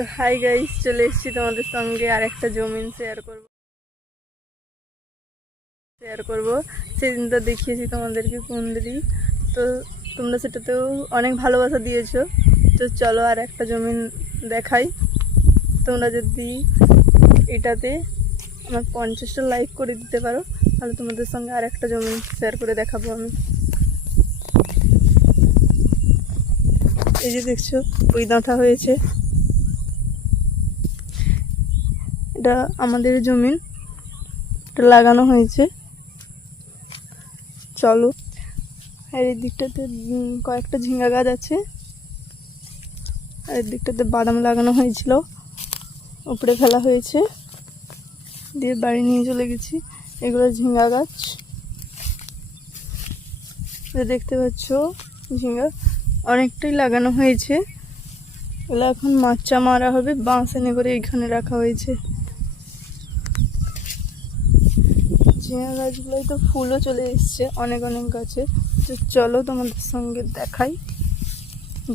তো hi guys, চলে এসেছি তোমাদের সঙ্গে আর একটা জমিন শেয়ার করব। সেদিন তো দেখিয়েছি তোমাদেরকে কুন্দরি, তো তোমরা সেটাতেও অনেক ভালোবাসা দিয়েছো। তো চলো আর একটা জমিন দেখাই। তোমরা যদি এটাতে আমার 50টা লাইক করে দিতে পারো তাহলে তোমাদের সঙ্গে আর একটা জমিন শেয়ার করে দেখাবো আমি। এই যে দেখছো ওই দাঁতা হয়েছে, এটা আমাদের জমিন, এটা লাগানো হয়েছে। চলো, আর এই দিকটাতে কয়েকটা ঝিঙ্গা গাছ আছে, আর এই দিকটাতে বাদাম লাগানো হয়েছিল, উপরে ফেলা হয়েছে, দিয়ে বাড়ি নিয়ে চলে গেছি। এগুলো ঝিঙ্গা গাছ, দেখতে পাচ্ছ ঝিঙ্গা অনেকটাই লাগানো হয়েছে। এগুলো এখন মাচা মারা হবে, বাঁশ এনে করে এখানে রাখা হয়েছে। ঝিঙা গাছগুলোই তো ফুলও চলে এসছে অনেক অনেক গাছে। তো চলো তোমাদের সঙ্গে দেখাই।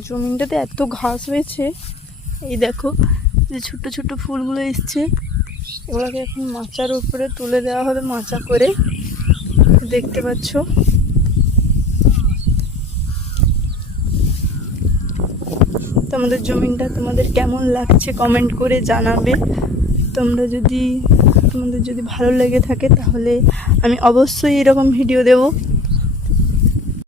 জমিনটাতে এত ঘাস হয়েছে, এই দেখো যে ছোট ছোট ফুলগুলো এসছে, এগুলোকে এখন মাচার উপরে তুলে দেওয়া হবে, মাচা করে। দেখতে পাচ্ছ তোমাদের জমিনটা তোমাদের কেমন লাগছে কমেন্ট করে জানাবে। তোমাদের যদি ভালো লেগে থাকে তাহলে আমি অবশ্যই এরকম ভিডিও দেব।